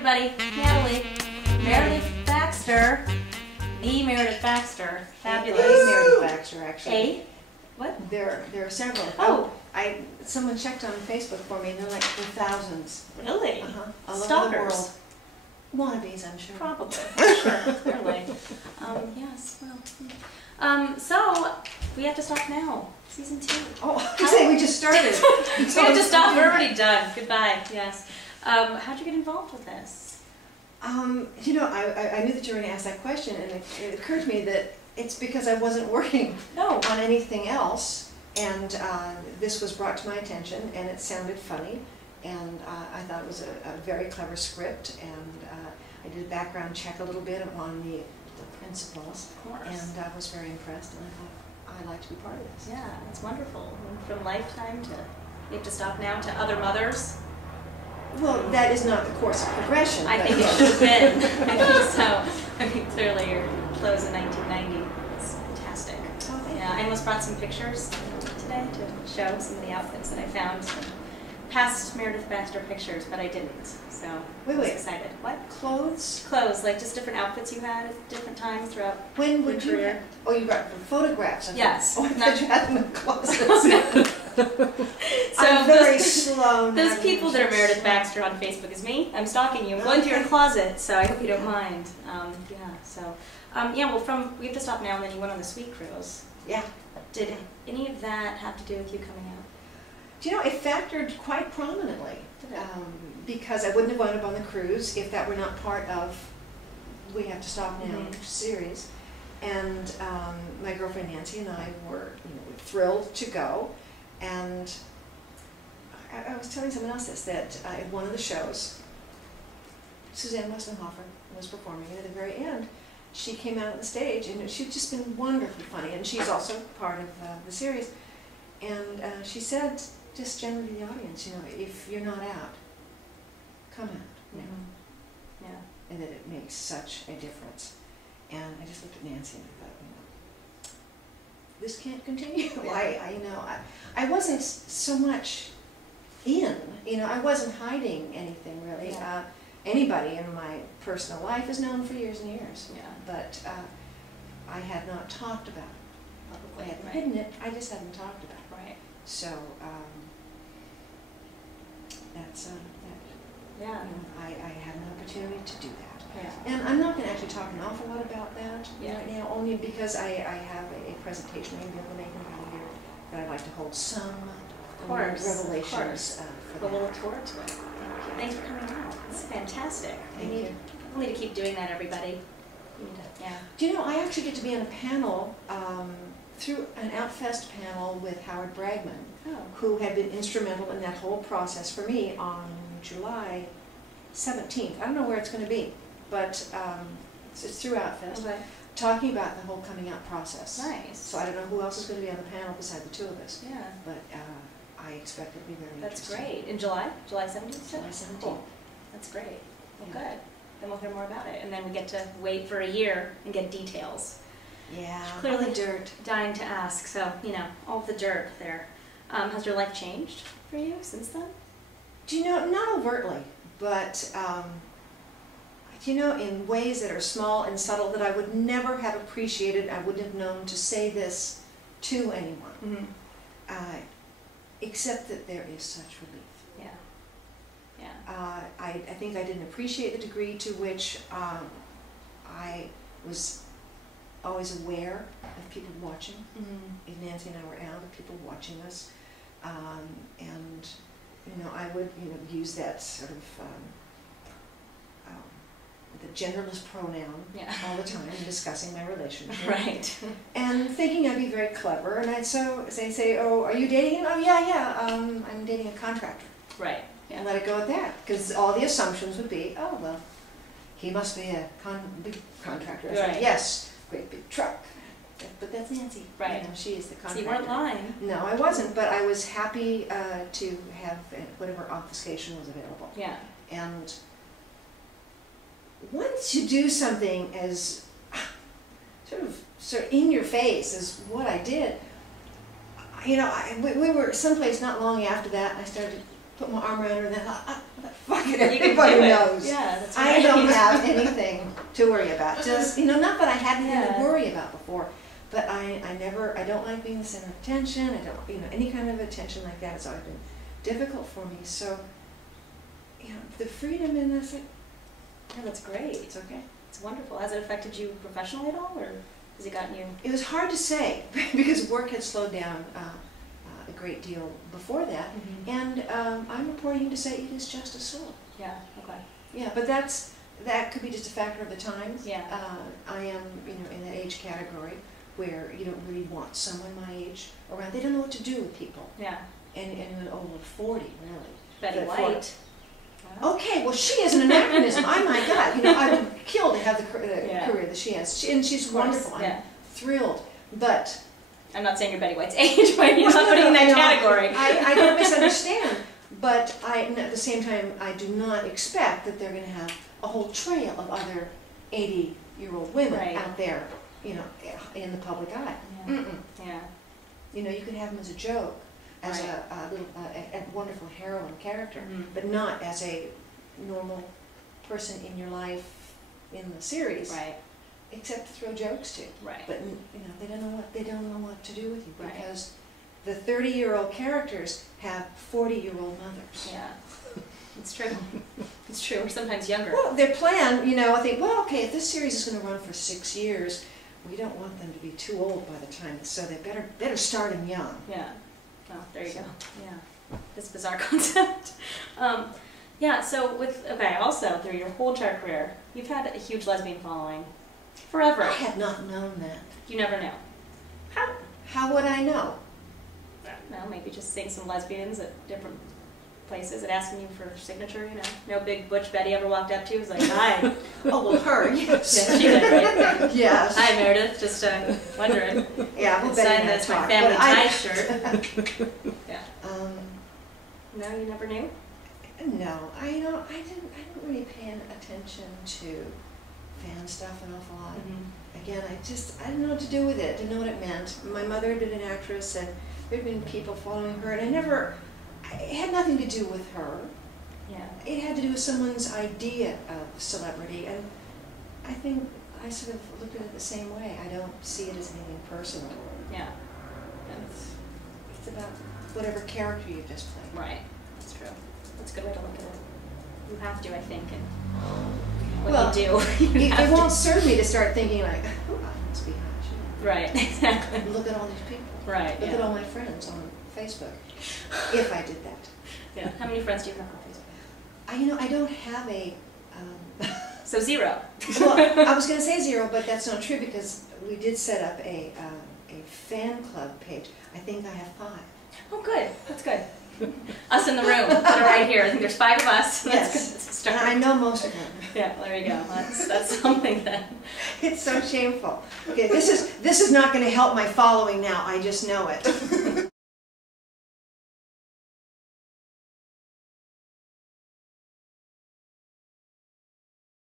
everybody. Natalie. Meredith Baxter. The Meredith Baxter. Fabulous. A Meredith Baxter, actually. A? What? There are several. Oh. Someone checked on Facebook for me, and they're like in thousands. Really? All Stalkers. over the world. Wannabes, I'm sure. Probably. Sure, clearly. Yes, well. So, we have to stop now. Season 2. Oh, you say we just started. We have to stop. We're already done. Goodbye. Yes. How'd you get involved with this? You know, I knew that you were going to ask that question, and it occurred to me that it's because I wasn't working on anything else, and this was brought to my attention, and it sounded funny, and I thought it was a very clever script, and I did a background check a little bit on the principals, and I was very impressed, and I thought, I'd like to be part of this. Yeah, it's wonderful. From Lifetime to You Have to Stop Now to Other Mothers. Well, that is not the course of progression. I think it should have been. I think so. I mean, clearly your close in 1990 is fantastic. Oh, thank you. I almost brought some pictures today to show some of the outfits that I found. Some past Meredith Baxter pictures, but I didn't. So I was excited. What? Clothes? Clothes, like just different outfits you had at different times throughout When would your you career. Oh, you brought photographs of Yes. them. Oh, I thought you had them in closets. So I'm very slow. Those people that are Meredith Baxter on Facebook is me. I'm stalking you. I'm going through your closet, so I hope you don't mind. Well, from We Have to Stop Now, and then you went on the Sweet Cruise. Yeah. Did any of that have to do with you coming out? Do you know, it factored quite prominently, because I wouldn't have wound up on the cruise if that were not part of We Have to Stop Now series. And my girlfriend Nancy and I were thrilled to go. And I was telling someone else this, that at one of the shows, Suzanne Westenhofer was performing, and at the very end, she came out on the stage, and she'd just been wonderfully funny, and she's also part of the series. And she said, just generally to the audience, if you're not out, come out now. Yeah. And that it makes such a difference. And I just looked at Nancy and I thought, this can't continue. Yeah. I wasn't so much in, I wasn't hiding anything really. Yeah. Anybody in my personal life has known for years and years. Yeah. But I had not talked about it. Probably. I hadn't hidden it, I just hadn't talked about it. Right. So that's Yeah. I had an opportunity to do that. Yeah. And I'm not going to actually talk an awful lot about that right Yeah. now, only because I have a presentation I'm going to be able to make in about a year that I'd like to hold some revelations for that. We'll look forward to it. Thanks for coming out. It's fantastic. Thank you. We need to keep doing that, everybody. Yeah. Do you know, I actually get to be on a panel through an Outfest panel with Howard Bragman, who had been instrumental in that whole process for me on July 17th. I don't know where it's going to be, but it's through Outfest, talking about the whole coming out process. Nice. So I don't know who else is going to be on the panel beside the two of us. Yeah. But I expect it to be very That's interesting. great. In July? July 17th? July 17th. Cool. That's great. Well, good. Then we'll hear more about it. And then we get to wait for a year and get details. Yeah, Clearly all the dirt. Dying to ask. So, all the dirt there. Has your life changed for you since then? Do you know, not overtly, but in ways that are small and subtle that I would never have appreciated, I wouldn't have known to say this to anyone, except that there is such relief. Yeah. I think I didn't appreciate the degree to which I was always aware of people watching. If Nancy and I were out, of people watching us, and I would use that sort of the genderless pronoun all the time in discussing my relationship. Right. And thinking I'd be very clever, and I'd say, oh, are you dating him? Oh, yeah, I'm dating a contractor. Right. Yeah. And let it go at that, because all the assumptions would be, oh, well, he must be a big contractor. I said, yes, great big truck. But that's Nancy. Right. She is the contractor. So you weren't lying. No, I wasn't, but I was happy to have whatever obfuscation was available. Yeah. And once you do something as sort of in your face as what I did, we were someplace not long after that, and I started to put my arm around her, and then I thought, fuck it, everybody knows. Yeah, that's I don't have anything to worry about. Just, not that I had anything to worry about before, but I don't like being the center of attention. I don't, any kind of attention like that has always been difficult for me. So, the freedom in this, yeah, that's great. It's okay. It's wonderful. Has it affected you professionally at all, or has it gotten you? It was hard to say because work had slowed down a great deal before that, and I'm reporting to say it is just a slow. Yeah. Okay. Yeah, but that could be just a factor of the times. Yeah. I am, in that age category where you don't really want someone my age around. They don't know what to do with people. Yeah. And an old 40, really. Betty White. Okay, well, she is an anachronism. Oh my God, I would kill to have the career that she has, and she's wonderful. I'm thrilled, but I'm not saying you're Betty White's age, but you're not putting in that category. I don't misunderstand, but at the same time, I do not expect that they're going to have a whole trail of other 80-year-old women out there, in the public eye. Yeah. Yeah. You could have them as a joke, as a wonderful heroine character, but not as a normal person in your life in the series. Right. Except to throw jokes to. Right. But they don't know what to do with you because the 30-year-old characters have 40-year-old mothers. Yeah. It's true. It's true. Or sometimes younger. Well, their plan, I think, well, okay, if this series is going to run for 6 years, we don't want them to be too old by the time, so they better start them young. Yeah. Oh, there you go. Yeah. This bizarre concept. Yeah, so also through your whole entire career, you've had a huge lesbian following. Forever. I had not known that. You never knew. How would I know? Well, maybe just seeing some lesbians at different places and asking you for a signature, No big butch Betty ever walked up to you, was like, hi. Oh, well, her, yes. Yeah, she did, right? Yes. Hi, Meredith, just wondering. Yeah, well, Betty that's my family tie shirt. Yeah. No, you never knew? No, I didn't really pay attention to fan stuff an awful lot. Again, I didn't know what to do with it. Didn't know what it meant. My mother had been an actress, and there had been people following her, and it had nothing to do with her. Yeah. It had to do with someone's idea of celebrity, and I think I sort of looked at it the same way. I don't see it as anything personal. Yeah. It's about whatever character you've just played. Right. That's true. That's a good way to look at it. You have to, I think, and what you do. It won't serve me to start thinking like, oh, I must be hot. Right, exactly. Look at all these people. Right. Look at all my friends on Facebook. If I did that. Yeah. How many friends do you have on Facebook? I don't have a. So 0. Well, I was going to say 0, but that's not true because we did set up a fan club page. I think I have 5. Oh, good. That's good. Us in the room. Put it right here. I think there's 5 of us. Yes. That's a start. And I know most of them. Yeah, there you go. That's something then. It's so shameful. Okay, this is not going to help my following now. I just know it.